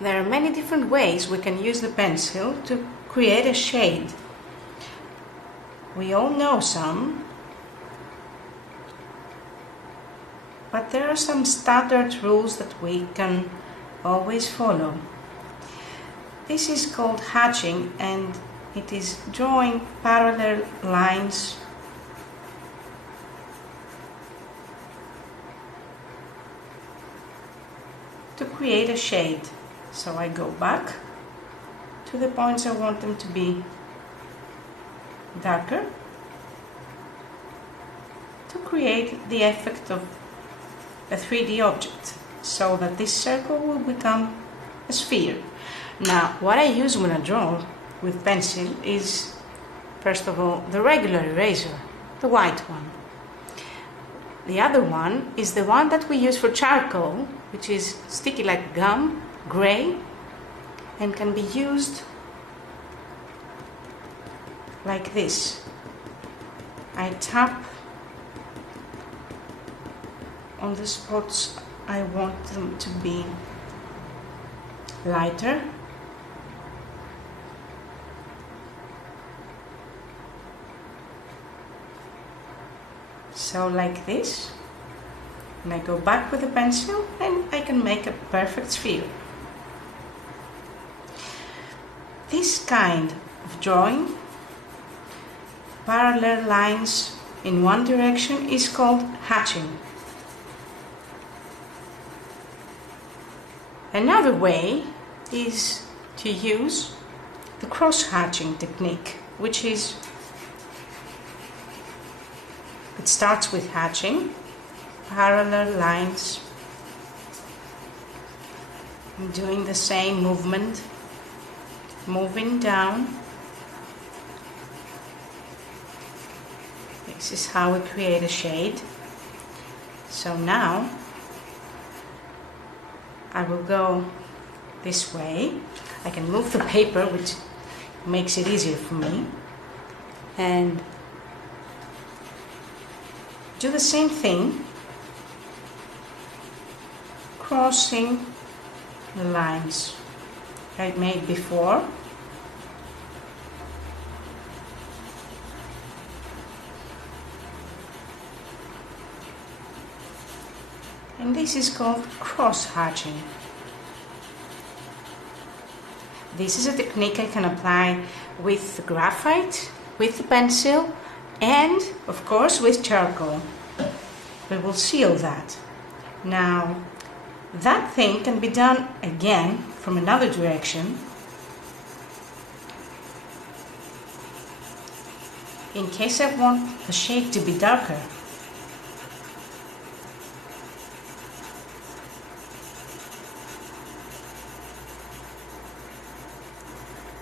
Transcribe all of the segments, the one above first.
There are many different ways we can use the pencil to create a shade. We all know some, but there are some standard rules that we can always follow. This is called hatching, and it is drawing parallel lines to create a shade. So I go back to the points I want them to be darker to create the effect of a 3D object, so that this circle will become a sphere. Now, what I use when I draw with pencil is, first of all, the regular eraser, the white one. The other one is the one that we use for charcoal, which is sticky like gum, gray, and can be used like this. I tap on the spots I want them to be lighter, so like this, and I go back with the pencil and I can make a perfect sphere. This kind of drawing parallel lines in one direction is called hatching. Another way is to use the cross-hatching technique, which is, it starts with hatching, parallel lines, and doing the same movement, moving down. This is how we create a shade. So now I will go this way. I can move the paper, which makes it easier for me, and do the same thing, crossing the lines I made before. And this is called cross-hatching. This is a technique I can apply with graphite, with the pencil, and of course with charcoal. We will seal that. Now, that thing can be done again from another direction, in case I want the shade to be darker.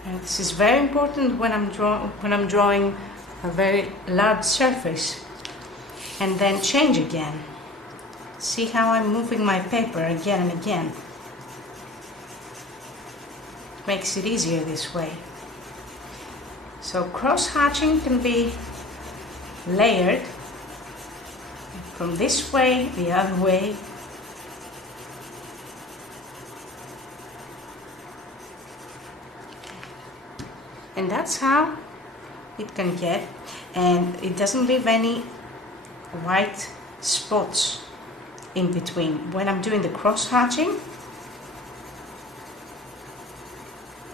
And this is very important when I'm drawing a very large surface, and then change again. See how I'm moving my paper again and again. It makes it easier this way. So cross-hatching can be layered from this way, the other way. And that's how it can get, and it doesn't leave any white spots in between. When I'm doing the cross-hatching,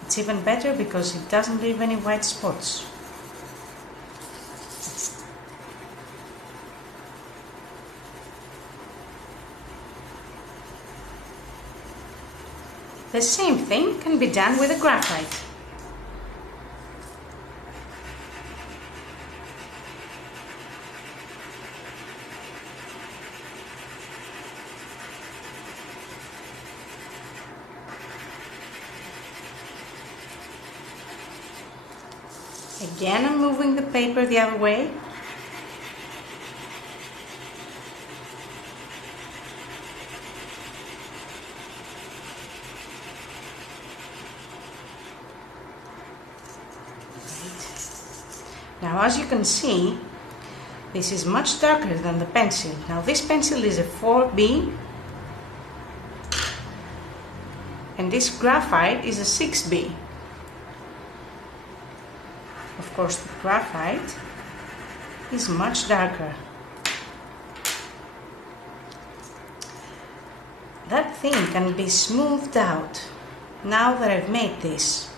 it's even better because it doesn't leave any white spots. The same thing can be done with a graphite. Again, I'm moving the paper the other way. Now, as you can see, this is much darker than the pencil. Now, this pencil is a 4B, and this graphite is a 6B. Of course, the graphite is much darker. That thing can be smoothed out. Now that I've made this,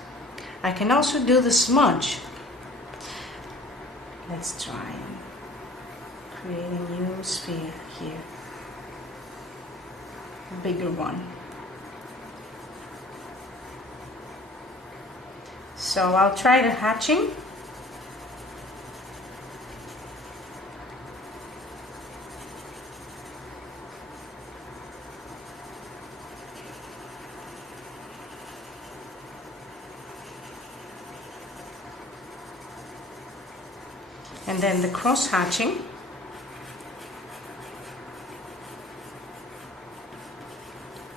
I can also do the smudge. Let's try and create a new sphere here, a bigger one. So I'll try the hatching. And then the cross hatching.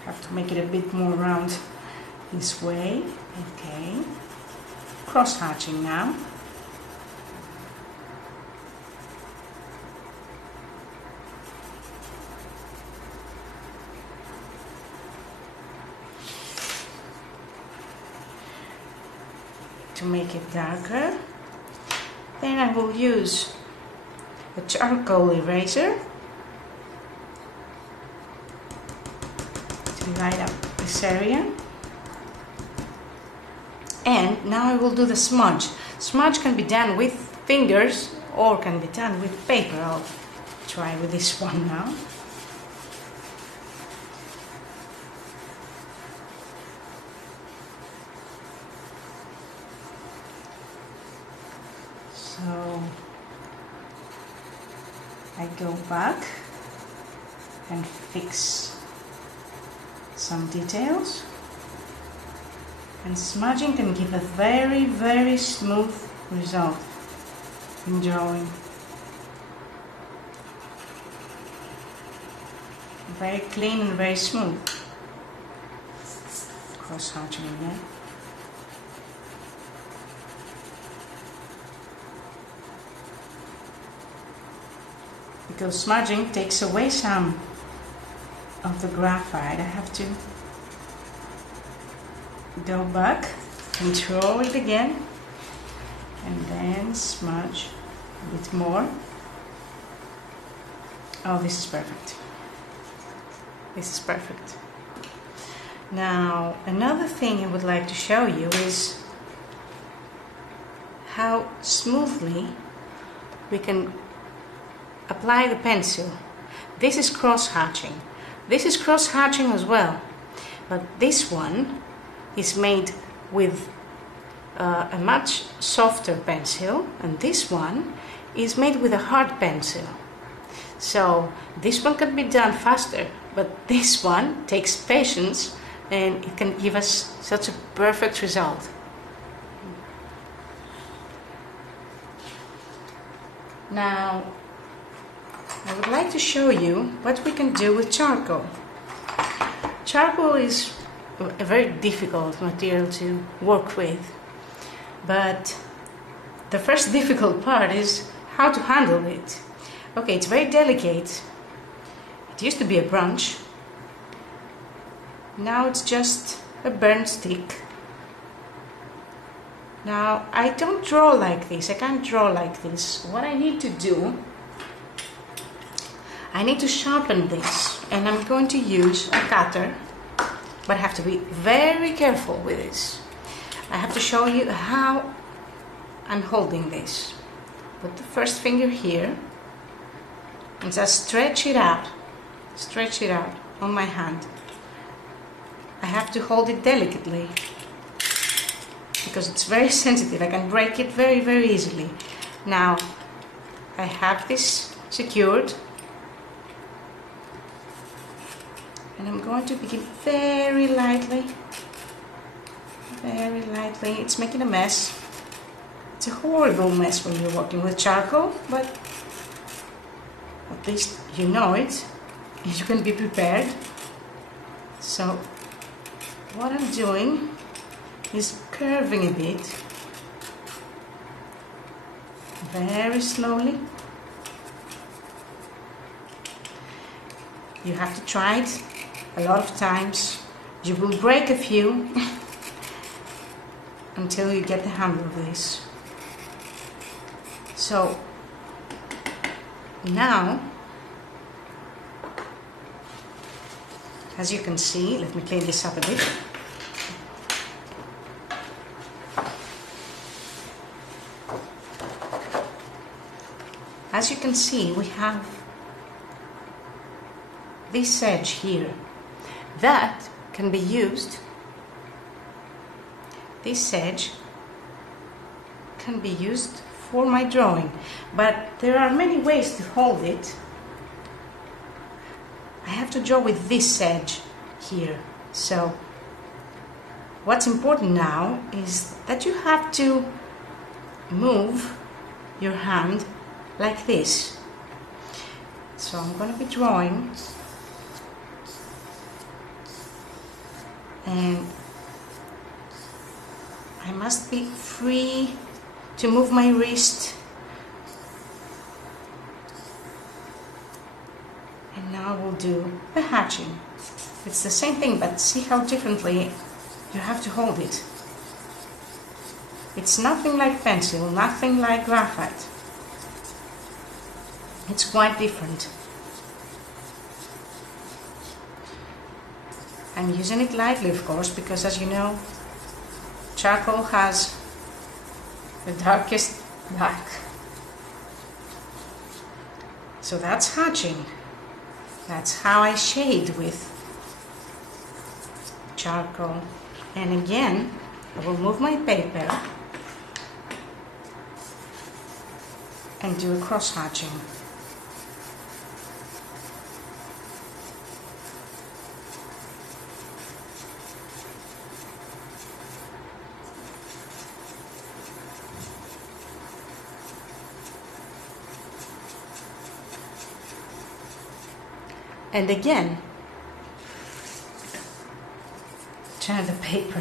Have to make it a bit more round this way. Okay. Cross hatching now. To make it darker. Then I will use a charcoal eraser to light up this area. And now I will do the smudge. Smudge can be done with fingers or can be done with paper. I'll try with this one now. So I go back and fix some details, and smudging can give a very, very smooth result in drawing. Very clean and very smooth. Cross hatching again. Because smudging takes away some of the graphite, I have to go back, control it again, and then smudge a bit more. Oh, this is perfect. This is perfect. Now, another thing I would like to show you is how smoothly we can apply the pencil. This is cross hatching. This is cross hatching as well, but this one is made with a much softer pencil, and this one is made with a hard pencil. So this one can be done faster, but this one takes patience and it can give us such a perfect result. Now I would like to show you what we can do with charcoal. Charcoal is a very difficult material to work with, but the first difficult part is how to handle it. Okay, it's very delicate. It used to be a branch. Now it's just a burnt stick. Now I don't draw like this. I can't draw like this. What I need to do, I need to sharpen this, and I'm going to use a cutter, but I have to be very careful with this. I have to show you how I'm holding this. Put the first finger here and just stretch it out on my hand. I have to hold it delicately because it's very sensitive. I can break it very, very easily. Now I have this secured, and I'm going to begin very lightly. It's making a mess. It's a horrible mess when you're working with charcoal, but at least you know it. You can be prepared. So what I'm doing is curving a bit, very slowly. You have to try it a lot of times You will break a few until you get the hang of this. So now, as you can see, let me clean this up a bit. As you can see, we have this edge here that can be used. This edge can be used for my drawing, but there are many ways to hold it. I have to draw with this edge here. So what's important now is that you have to move your hand like this. So I'm going to be drawing, and I must be free to move my wrist. And now we'll do the hatching. It's the same thing, but see how differently you have to hold it. It's nothing like pencil, nothing like graphite. It's quite different. I'm using it lightly, of course, because as you know, charcoal has the darkest black. So that's hatching. That's how I shade with charcoal. And again, I will move my paper and do a cross hatching. And again, turn the paper.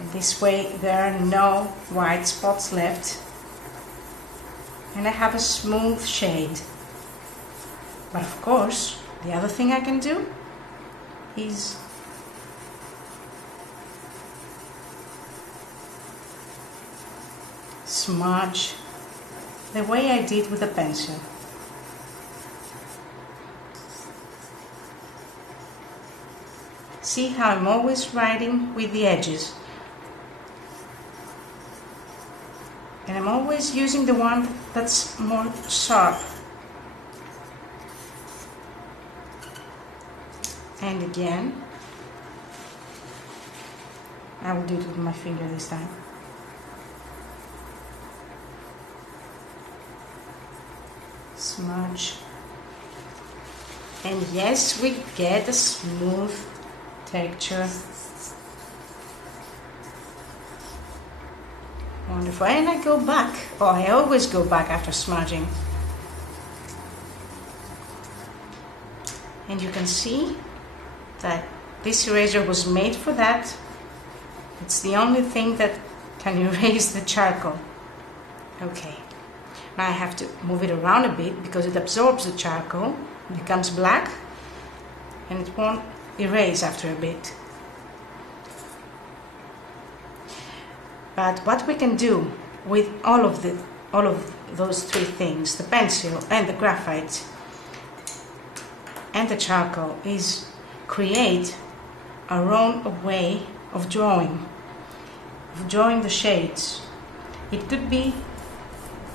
And this way there are no white spots left. And I have a smooth shade. But of course, the other thing I can do is smudge the way I did with the pencil. See how I'm always writing with the edges. And I'm always using the one that's more sharp. And again, I will do it with my finger this time. Smudge. And yes, we get a smooth texture. Wonderful. And I go back. Oh, I always go back after smudging. And you can see that this eraser was made for that. It's the only thing that can erase the charcoal. Okay. Now I have to move it around a bit because it absorbs the charcoal, it becomes black, and it won't erase after a bit. But what we can do with all of those three things, the pencil and the graphite and the charcoal, is create our own way of drawing the shades. It could be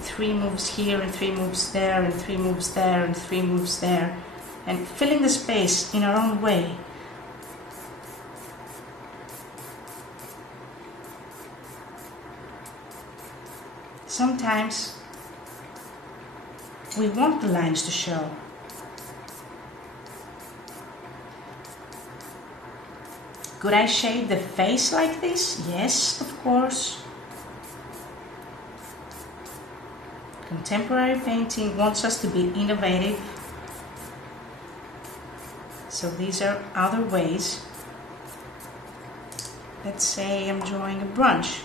3 moves here and 3 moves there and 3 moves there and 3 moves there, and filling the space in our own way. Sometimes we want the lines to show. Could I shade the face like this? Yes, of course. Contemporary painting wants us to be innovative. So these are other ways. Let's say I'm drawing a branch.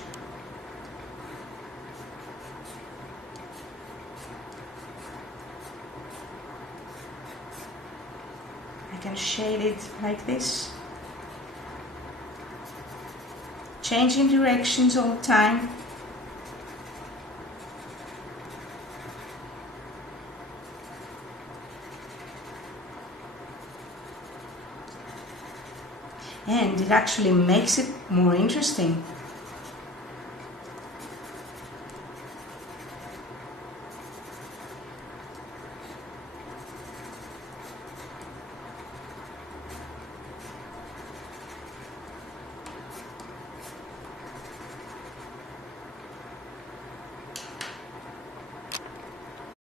I can shade it like this. changing directions all the time. And it actually makes it more interesting.